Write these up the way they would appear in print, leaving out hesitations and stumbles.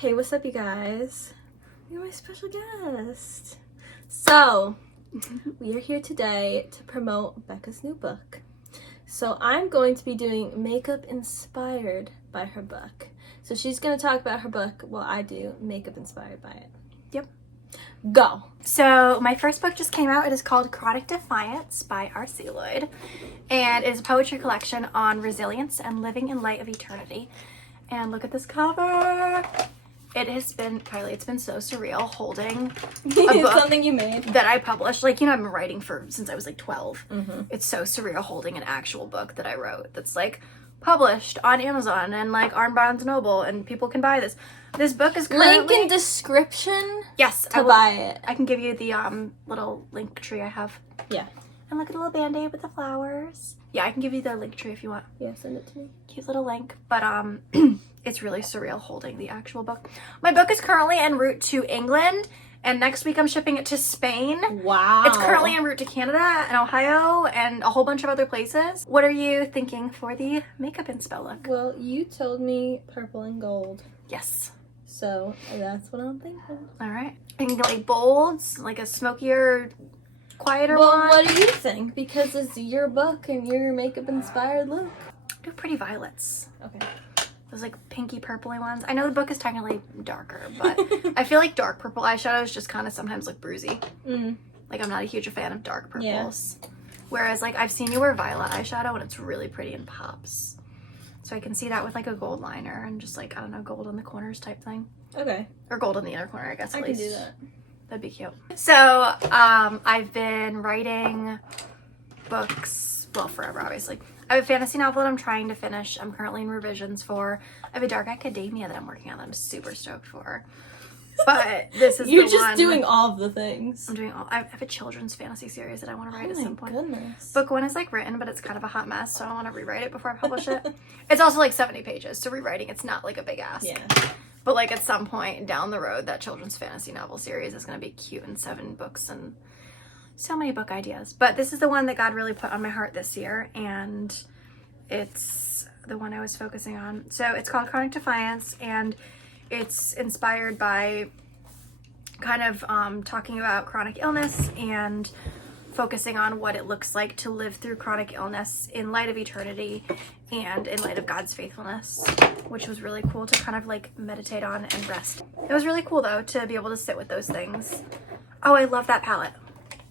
Hey, what's up, you guys? You're my special guest. So, we are here today to promote Becca's new book. So, I'm going to be doing makeup inspired by her book. So, she's going to talk about her book while I do makeup inspired by it. Yep. Go. So, my first book just came out. It is called Defiance by R.C. Lloyd. And it is a poetry collection on resilience and living in light of eternity. And look at this cover. It has been, Kylie, it's been so surreal holding a book Something you made that I published. Like, you know, I've been writing since I was like 12. Mm-hmm. It's so surreal holding an actual book that I wrote that's like published on Amazon and like on Barnes & Noble, and people can buy this. This book is currently... Link in description. Yes, to buy it. I can give you the little link tree I have. Yeah. And look at the little band-aid with the flowers. Yeah, I can give you the link tree if you want. Yeah, send it to me. Cute little link. But it's really surreal holding the actual book. My book is currently en route to England, and next week I'm shipping it to Spain. Wow. It's currently en route to Canada and Ohio and a whole bunch of other places. What are you thinking for the makeup inspo look? Well, you told me purple and gold. Yes. So that's what I'm thinking. All right. I can get like bolds, like a smokier, quieter Well, one. what do you think? Because it's your book and your makeup inspired look. Do pretty violets. Okay. Those like pinky purpley ones. I know the book is technically darker, but I feel like dark purple eyeshadows just kind of sometimes look bruisey. Mm. Like, I'm not a huge fan of dark purples. Yeah. Whereas like I've seen you wear violet eyeshadow and it's really pretty and pops. So I can see that with like a gold liner and just like, I don't know, gold on the corners type thing. Okay. Or gold on the inner corner, I guess, at least. I can do that. That'd be cute. So, I've been writing books, well, forever, obviously. I have a fantasy novel that I'm trying to finish. I'm currently in revisions for. I have a dark academia that I'm working on that I'm super stoked for. But this is You're the just one. doing all of the things. I'm doing all. I have a children's fantasy series that I want to write at some point. Goodness. Book one is like written, but it's kind of a hot mess, so I want to rewrite it before I publish it. It's also like 70 pages, so rewriting it's not like a big ask. Yeah. But like at some point down the road, that children's fantasy novel series is going to be cute and 7 books and so many book ideas. But this is the one that God really put on my heart this year, and it's the one I was focusing on. So it's called Chronic Defiance, and it's inspired by kind of talking about chronic illness and focusing on what it looks like to live through chronic illness in light of eternity and in light of God's faithfulness, which was really cool to kind of like meditate on and rest. It was really cool though to be able to sit with those things. Oh, I love that palette.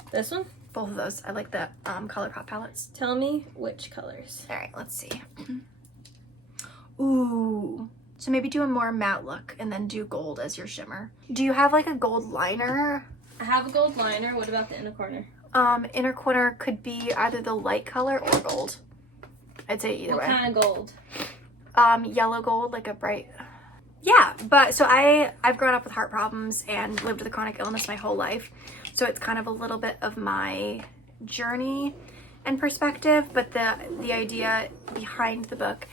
This one? Both of those. I like the ColourPop palettes. Tell me which colors. All right, let's see. Ooh. So maybe do a more matte look and then do gold as your shimmer. Do you have like a gold liner? I have a gold liner. What about the inner corner? Inner corner could be either the light color or gold. I'd say either way. What kind of gold? Yellow gold, like a bright. Yeah, but so I've grown up with heart problems and lived with a chronic illness my whole life. So it's kind of a little bit of my journey and perspective, but the idea behind the book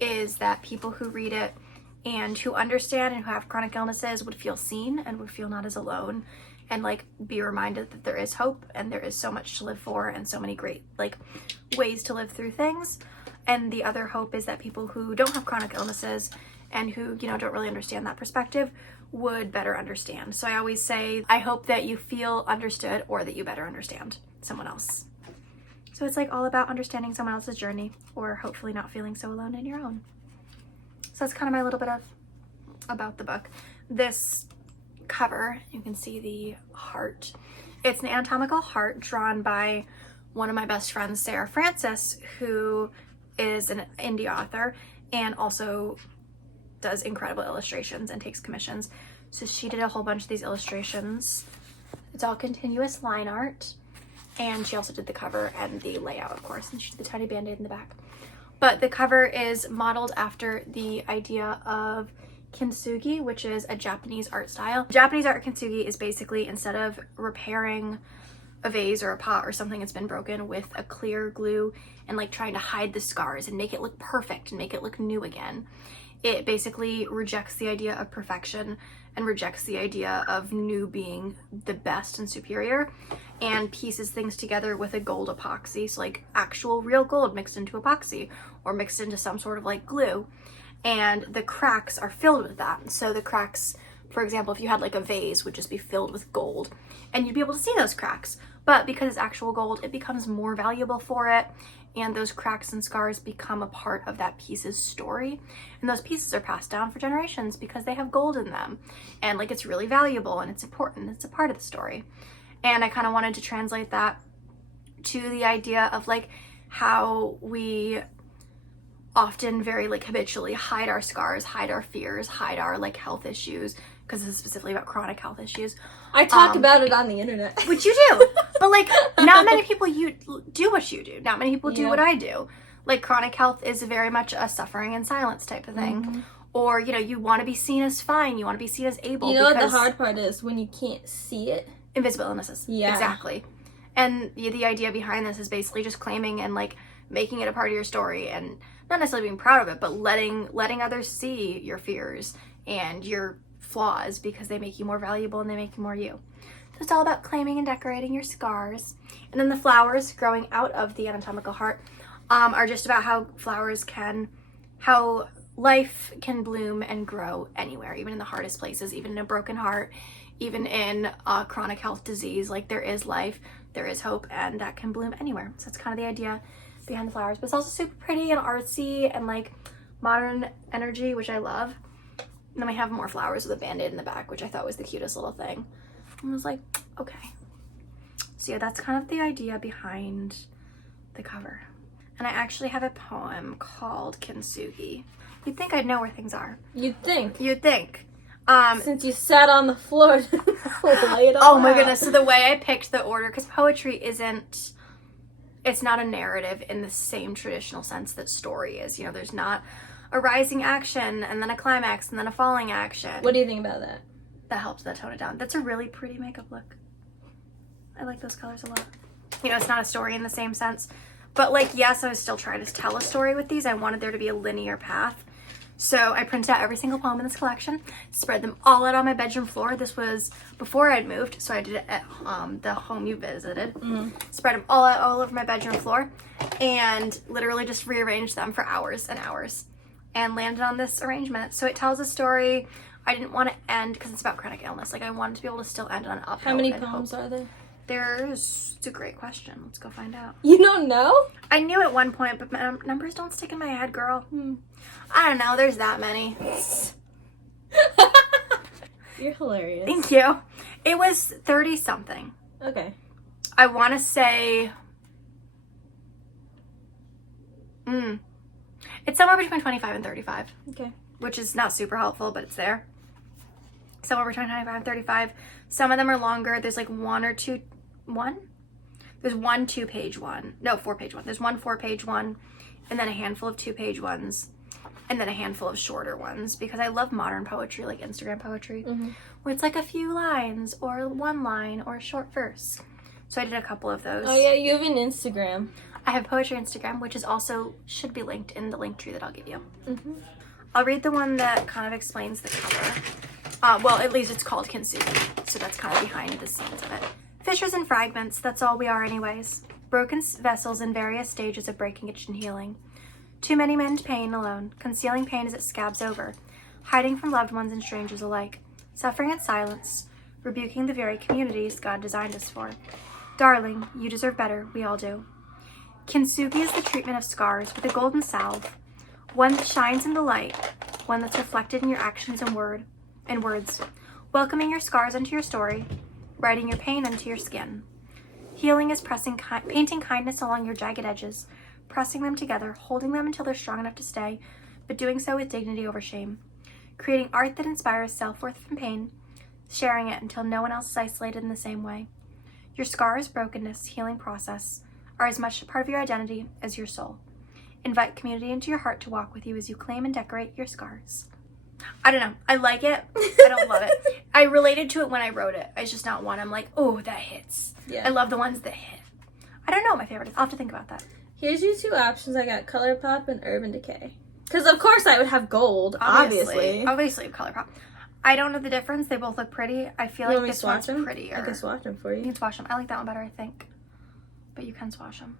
is that people who read it and who understand and who have chronic illnesses would feel seen and would feel not as alone, and like be reminded that there is hope and there is so much to live for and so many great like ways to live through things. And the other hope is that people who don't have chronic illnesses and who, you know, don't really understand that perspective would better understand. So I always say, I hope that you feel understood or that you better understand someone else. So it's like all about understanding someone else's journey or hopefully not feeling so alone in your own. So that's kind of my little bit of about the book. This cover, you can see the heart. It's an anatomical heart drawn by one of my best friends, Sarah Francis, who is an indie author and also does incredible illustrations and takes commissions. So she did a whole bunch of these illustrations. It's all continuous line art. And she also did the cover and the layout, of course, and she did the tiny band-aid in the back. But the cover is modeled after the idea of kintsugi, which is a Japanese art style. Japanese art kintsugi is basically, instead of repairing a vase or a pot or something that's been broken with a clear glue and like trying to hide the scars and make it look perfect and make it look new again, it basically rejects the idea of perfection and rejects the idea of new being the best and superior, and pieces things together with a gold epoxy. So like actual real gold mixed into epoxy or mixed into some sort of like glue. and the cracks are filled with that. So the cracks, for example, if you had like a vase, would just be filled with gold, and you'd be able to see those cracks. But because it's actual gold, it becomes more valuable for it, and those cracks and scars become a part of that piece's story. And those pieces are passed down for generations because they have gold in them. And like, it's really valuable and it's important. It's a part of the story. And I kind of wanted to translate that to the idea of like how we often very like habitually hide our scars, hide our fears, hide our like health issues, because this is specifically about chronic health issues. I talk about it on the internet. Which you do. But like, not many people do what you do. Not many people do what I do. Like, chronic health is very much a suffering in silence type of thing. Mm-hmm. Or, you know, you want to be seen as fine. You want to be seen as able. You know what the hard part is? When you can't see it. Invisible illnesses. Yeah. Exactly. And the idea behind this is basically just claiming and like making it a part of your story, and not necessarily being proud of it, but letting others see your fears and your flaws, because they make you more valuable and they make you more you. So it's all about claiming and decorating your scars. And then the flowers growing out of the anatomical heart are just about how life can bloom and grow anywhere, even in the hardest places, even in a broken heart, even in a chronic health disease. Like, there is life, there is hope, and that can bloom anywhere. So that's kind of the idea behind the flowers. But it's also super pretty and artsy and like modern energy, which I love. And then we have more flowers with a band-aid in the back, which I thought was the cutest little thing. And I was like, okay. So yeah, that's kind of the idea behind the cover. And I actually have a poem called Kintsugi. You'd think I'd know where things are. You'd think. You'd think. Since you sat on the floor to lay it all Oh my out. goodness. So the way I picked the order, because poetry it's not a narrative in the same traditional sense that story is. You know, there's not a rising action and then a climax and then a falling action. What do you think about that? That helps that tone it down. That's a really pretty makeup look. I like those colors a lot. You know, it's not a story in the same sense, but like, yes, I was still trying to tell a story with these. I wanted there to be a linear path. So I printed out every single poem in this collection, spread them all out on my bedroom floor. This was before I'd moved, so I did it at the home you visited. Mm-hmm. Spread them all out all over my bedroom floor, and literally just rearranged them for hours and hours, and landed on this arrangement. So it tells a story. I didn't want to end, because it's about chronic illness. Like, I wanted to be able to still end on an uphill. How many poems are there? It's a great question. Let's go find out. You don't know? I knew at one point, but numbers don't stick in my head, girl. I don't know. There's that many. You're hilarious. Thank you. It was 30-something. Okay. I want to say... It's somewhere between 25 and 35. Okay. Which is not super helpful, but it's there. Somewhere between 25 and 35. Some of them are longer. There's like There's one 2-page one. No, 4-page one. There's one 4-page one, and then a handful of 2-page ones, and then a handful of shorter ones, because I love modern poetry, like Instagram poetry, where it's like a few lines, or one line, or a short verse. So I did a couple of those. Oh yeah, you have an Instagram. I have poetry Instagram, which is also should be linked in the link tree that I'll give you. I'll read the one that kind of explains the cover. Well, at least it's called Kintsugi, so that's kind of behind the scenes of it. Fissures and fragments, that's all we are anyways. Broken vessels in various stages of breakage and healing. Too many men to pain alone, concealing pain as it scabs over, hiding from loved ones and strangers alike, suffering in silence, rebuking the very communities God designed us for. Darling, you deserve better, we all do. Kintsugi is the treatment of scars with a golden salve, one that shines in the light, one that's reflected in your actions and words, welcoming your scars into your story, writing your pain into your skin. Healing is painting kindness along your jagged edges, pressing them together, holding them until they're strong enough to stay, but doing so with dignity over shame. Creating art that inspires self-worth from pain, sharing it until no one else is isolated in the same way. Your scars, brokenness, healing process are as much a part of your identity as your soul. Invite community into your heart to walk with you as you claim and decorate your scars. I don't know. I like it. I don't love it. I related to it when I wrote it. It's just not one I'm like, oh, that hits. Yeah. I love the ones that hit. I don't know what my favorite is. I'll have to think about that. Here's your 2 options. I got ColourPop and Urban Decay. Because of course I would have gold, obviously. Obviously ColourPop. I don't know the difference. They both look pretty. I feel like this one's prettier. I can swatch them for you. You can swatch them. I like that one better, I think. But you can swatch them.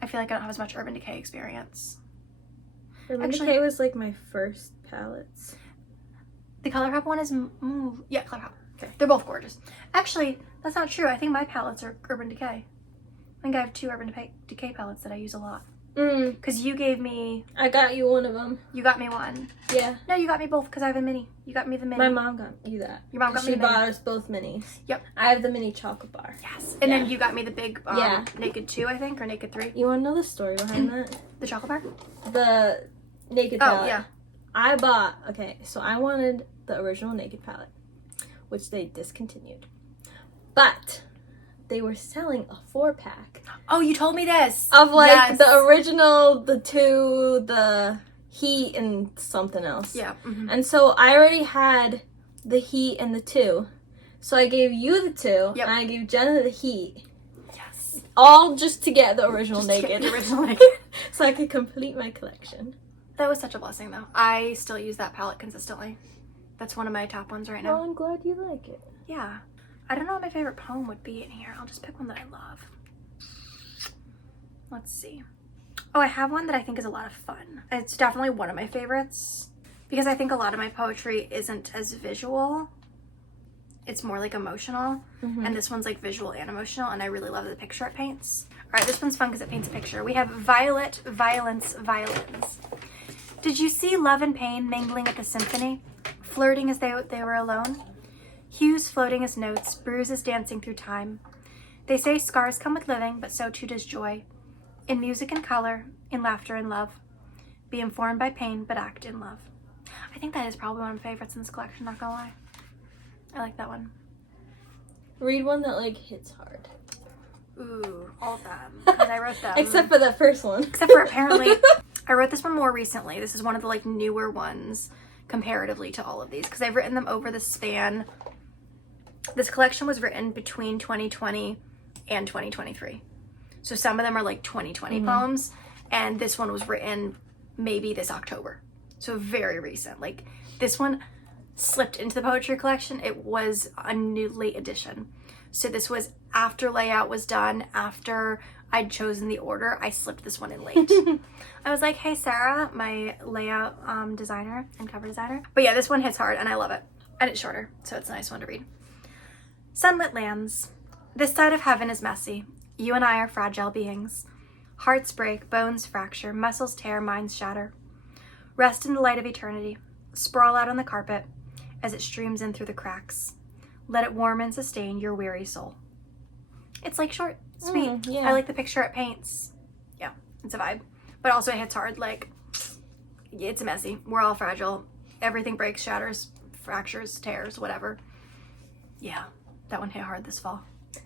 I feel like I don't have as much Urban Decay experience. Urban Actually- Decay was like my first palettes. The ColourPop one is, yeah, ColourPop. Okay. They're both gorgeous. Actually, that's not true. I think my palettes are Urban Decay. I think I have 2 Urban Decay palettes that I use a lot. Because you gave me... I got you one of them. You got me one. Yeah. No, you got me both because I have a mini. You got me the mini. My mom got you that. Your mom got me She the mini. bought us both minis. Yep. I have the mini chocolate bar. Yes. And then you got me the big Naked 2, I think, or Naked 3. You want to know the story behind that? The chocolate bar? The Naked palette. Oh, yeah. I bought... Okay, so I wanted the original Naked palette, which they discontinued. But... they were selling a 4-pack Oh, you told me this. of like Yes. the original, the 2, the Heat, and something else. Yeah. Mm-hmm. And so I already had the Heat and the 2. So I gave you the 2, Yep. and I gave Jenna the Heat. Yes. All just to get the original Just to Naked. get the original Naked. So I could complete my collection. That was such a blessing, though. I still use that palette consistently. That's one of my top ones right now. Well, I'm glad you like it. Yeah. I don't know what my favorite poem would be in here. I'll just pick one that I love. Let's see. Oh, I have one that I think is a lot of fun. It's definitely one of my favorites because I think a lot of my poetry isn't as visual. It's more like emotional. And this one's like visual and emotional, and I really love the picture it paints. All right, this one's fun because it paints a picture. We have Violet, Violence, Violins. Did you see love and pain mingling at the symphony, flirting as they were alone? Hues floating as notes, bruises dancing through time. They say scars come with living, but so too does joy. In music and color, in laughter and love. Be informed by pain, but act in love. I think that is probably one of my favorites in this collection, not gonna lie. I like that one. Read one that like hits hard. Ooh, all of them. Because I wrote them. Except for that first one. Except for apparently, I wrote this one more recently. This is one of the like newer ones comparatively to all of these because I've written them over the span. This collection was written between 2020 and 2023. So some of them are like 2020 poems, and this one was written maybe this October. So very recent. Like this one slipped into the poetry collection. It was a new late edition. So this was after layout was done, after I'd chosen the order, I slipped this one in late. I was like, hey, Sarah, my layout designer and cover designer. But yeah, this one hits hard and I love it. And it's shorter, so it's a nice one to read. Sunlit lands. This side of heaven is messy. You and I are fragile beings. Hearts break, bones fracture, muscles tear, minds shatter. Rest in the light of eternity. Sprawl out on the carpet as it streams in through the cracks. Let it warm and sustain your weary soul. It's like short, sweet. Yeah. I like the picture it paints. Yeah, it's a vibe. But also it hits hard, like, it's messy. We're all fragile. Everything breaks, shatters, fractures, tears, whatever. Yeah, that one hit hard this fall.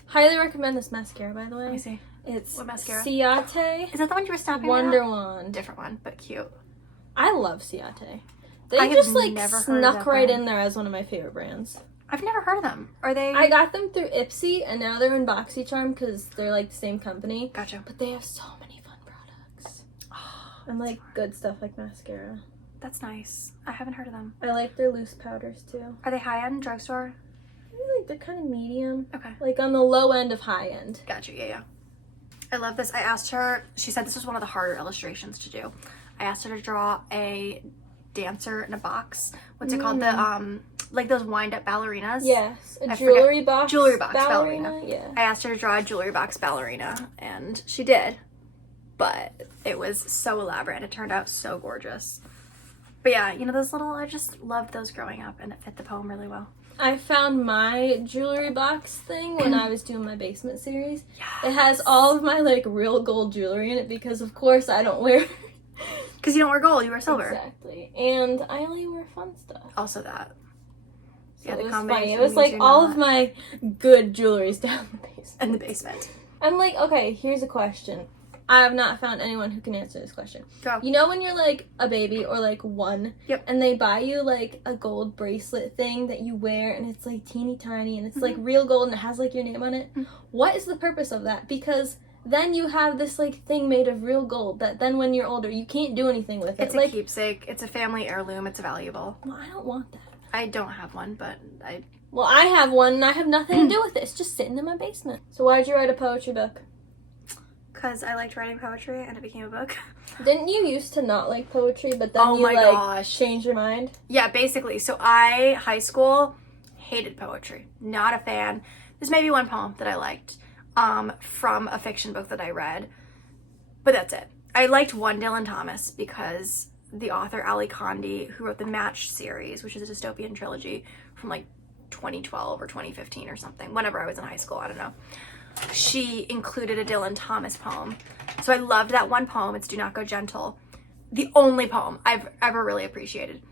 Highly recommend this mascara, by the way. Let me see. It's What mascara? Ciate Is that the one you were snapping Wonder at? Wand. Different one, but cute. I love Ciate. They I have just like never heard of snuck that right brand. in there as one of my favorite brands. I've never heard of them. Are they? I got them through Ipsy, and now they're in BoxyCharm because they're like the same company. Gotcha. But they have so many fun products. And like good stuff like mascara. That's nice. I haven't heard of them. I like their loose powders too. Are they high-end drugstore? I feel like they're kind of medium. Okay. Like on the low end of high end. Gotcha. Yeah. I love this. I asked her, she said this was one of the harder illustrations to do. I asked her to draw a dancer in a box. What's it called? The like those wind-up ballerinas. Yes. A I jewelry forget. box. Jewelry box ballerina. Yeah. I asked her to draw a jewelry box ballerina, and she did. But it was so elaborate, and it turned out so gorgeous. But yeah, you know, those little, I just loved those growing up, and it fit the poem really well. I found my jewelry box thing when I was doing my basement series. Yes. It has all of my like real gold jewelry in it because of course I don't wear Because you don't wear gold, you wear silver. Exactly. And I only wear fun stuff. Also that. So Yeah, the it was funny. combination It was means like you're all not- of my good jewelry's down the basement. In the basement. I'm like, okay, here's a question. I have not found anyone who can answer this question. Go. You know when you're like a baby or like one, Yep. and they buy you like a gold bracelet thing that you wear and it's like teeny tiny and it's like real gold and it has like your name on it? What is the purpose of that? Because then you have this like thing made of real gold that then when you're older you can't do anything with it. It's a like, keepsake. It's a family heirloom. It's valuable. well, I don't want that. I don't have one, but I... Well, I have one and I have nothing to do with it. It's just sitting in my basement. So why'd you write a poetry book? because I liked writing poetry and it became a book. Didn't you used to not like poetry, but then Oh you my like gosh. changed your mind? Yeah, basically. So high school, hated poetry. Not a fan. There's maybe one poem that I liked from a fiction book that I read, but that's it. I liked one Dylan Thomas because the author Ali Condi, who wrote the Match series, which is a dystopian trilogy from like 2012 or 2015 or something, whenever I was in high school, I don't know. She included a Dylan Thomas poem. So I loved that one poem. It's Do Not Go Gentle. The only poem I've ever really appreciated.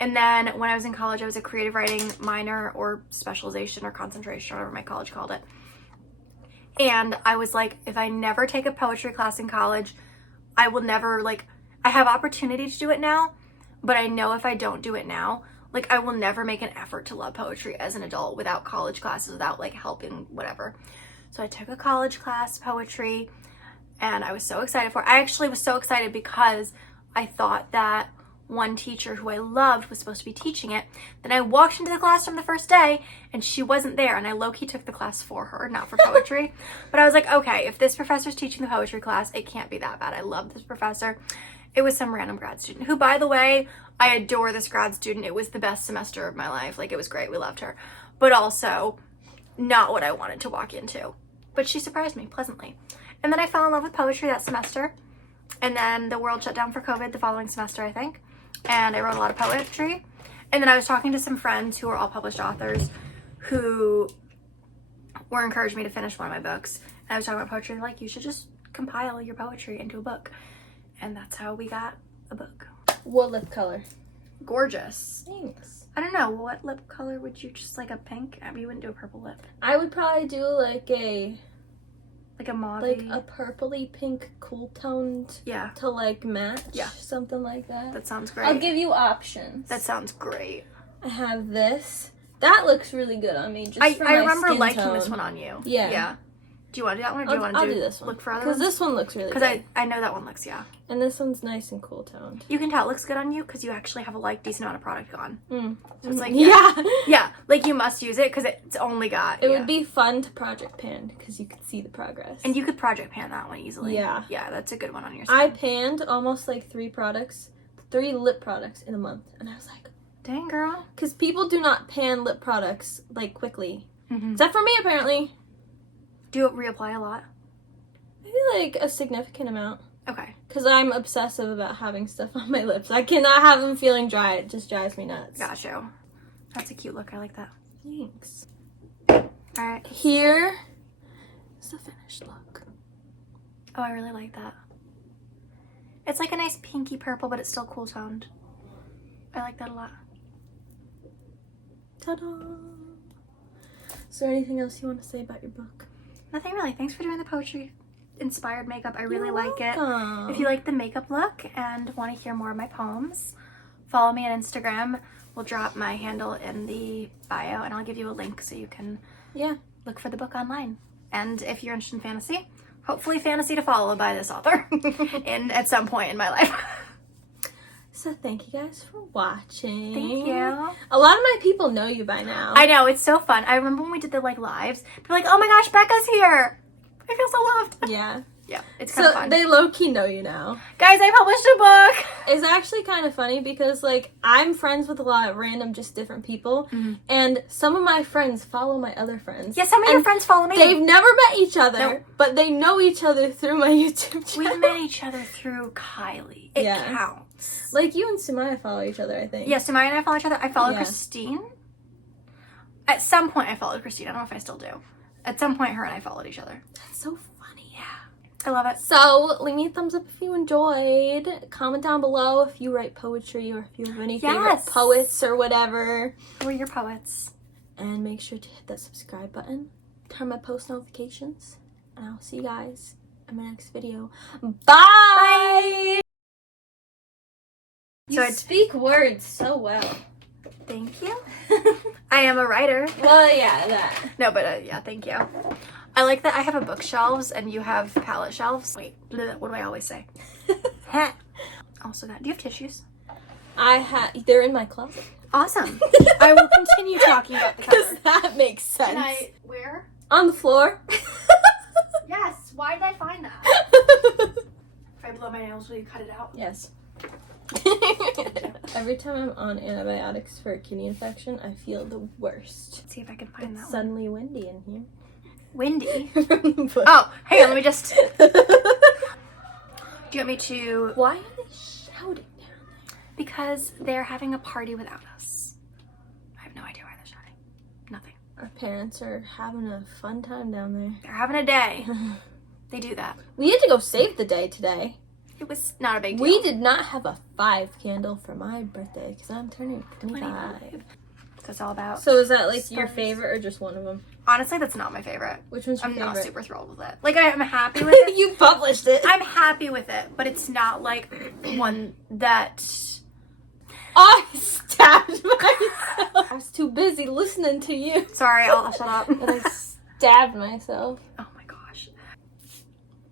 And then when I was in college, I was a creative writing minor or specialization or concentration, whatever my college called it. And I was like, if I never take a poetry class in college, I will never, like, I have opportunity to do it now, but I know if I don't do it now, like, I will never make an effort to love poetry as an adult without college classes, without, like, helping, whatever. So I took a college class, poetry, and I was so excited for it. I actually was so excited because I thought that one teacher who I loved was supposed to be teaching it. Then I walked into the classroom the first day and she wasn't there, and I low-key took the class for her, not for poetry. But I was like, okay, if this professor's teaching the poetry class, it can't be that bad. I love this professor. It was some random grad student who, by the way, I adore this grad student. It was the best semester of my life. Like, it was great. We loved her. But also not what I wanted to walk into. But she surprised me pleasantly. And then I fell in love with poetry that semester. And then the world shut down for COVID the following semester, I think. And I wrote a lot of poetry. And then I was talking to some friends who are all published authors who were encouraging me to finish one of my books. And I was talking about poetry. They're like, you should just compile your poetry into a book. And that's how we got a book. What lip color? Gorgeous. Thanks. I don't know, what lip color would you, just like a pink? I mean, you wouldn't do a purple lip. I would probably do like a mauve, like a purpley pink cool toned, yeah, to like match, yeah, something like that. That sounds great. I'll give you options. That sounds great. I have this. That looks really good on me. Just I for my remember skin liking tone. this one on you. Yeah. Yeah. Do you want to do that one, or do you want to I'll do this one. Look for other ones? ones? Because this one looks really good. Because I know that one looks, yeah. And this one's nice and cool toned. You can tell it looks good on you because you actually have a like decent amount of product on. Mm. So it's like, yeah. Yeah, like you must use it because it's only got, It would be fun to project pan because you could see the progress. And you could project pan that one easily. Yeah. Yeah, that's a good one on your skin. I panned almost like 3 lip products in a month. And I was like, dang, girl. because people do not pan lip products like quickly. Mm-hmm. Except for me, apparently. Do you reapply a lot? Maybe like a significant amount. Okay. Because I'm obsessive about having stuff on my lips. I cannot have them feeling dry. It just drives me nuts. Got you. That's a cute look. I like that. Thanks. Alright. Here is the finished look. Oh, I really like that. It's like a nice pinky purple, but it's still cool toned. I like that a lot. Ta-da! Is there anything else you want to say about your book? Nothing really. Thanks for doing the poetry inspired makeup. I really You're like welcome. it. If you like the makeup look and want to hear more of my poems, follow me on Instagram. We'll drop my handle in the bio and I'll give you a link so you can look for the book online. And if you're interested in fantasy, hopefully fantasy to follow by this author at some point in my life. So thank you guys for watching. Thank you. A lot of my people know you by now. I know, it's so fun. I remember when we did the lives, they're like, oh my gosh, Becca's here. I feel so loved. Yeah. Yeah, it's kind of fun. They low-key know you now. Guys, I published a book. It's actually kind of funny because, like, I'm friends with a lot of random, just different people. Mm-hmm. And some of my friends follow my other friends. Yeah, some of your friends follow me. They've never met each other, but they know each other through my YouTube channel. We met each other through Kylie. It counts. Like, you and Sumaya follow each other, I think. Yeah, Sumaya and I follow each other. I follow Yeah. Christine. At some point, I followed Christine. I don't know if I still do. At some point, her and I followed each other. That's so funny, yeah. I love it. So, leave me a thumbs up if you enjoyed. Comment down below if you write poetry or if you have any favorite poets or whatever. Who are your poets? And make sure to hit that subscribe button. Turn my post notifications. And I'll see you guys in my next video. Bye! You speak words so well. Thank you. I am a writer. Well, yeah, that. No, but yeah, thank you. I like that I have a bookshelves and you have palette shelves. Wait, what do I always say? Also that. Do you have tissues? They're in my closet. Awesome. I will continue talking about the Because cover. that makes sense. Can I, where? On the floor. Yes, why did I find that? If I blow my nails, will you cut it out? Yes. Every time I'm on antibiotics for a kidney infection, I feel the worst. Let's see if I can find that one. Suddenly windy in here. Windy? But- Oh, hang on, let me just... Do you want me to... Why are they shouting down there? Because they're having a party without us. I have no idea why they're shouting. Nothing. Our parents are having a fun time down there. They're having a day. They do that. We had to go save the day today. It was not a big deal. We did not have a 5 candle for my birthday because I'm turning 25. That's all about. So is that like your stars. favorite or just one of them? Honestly, that's not my favorite. Which one's your I'm favorite? not super thrilled with it. Like, I'm happy with it. You published it. I'm happy with it, but it's not like one that... I stabbed myself. I was too busy listening to you. Sorry, I'll shut up. And I stabbed myself. Oh my gosh.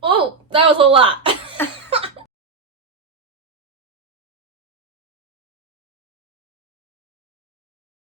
Oh, that was a lot.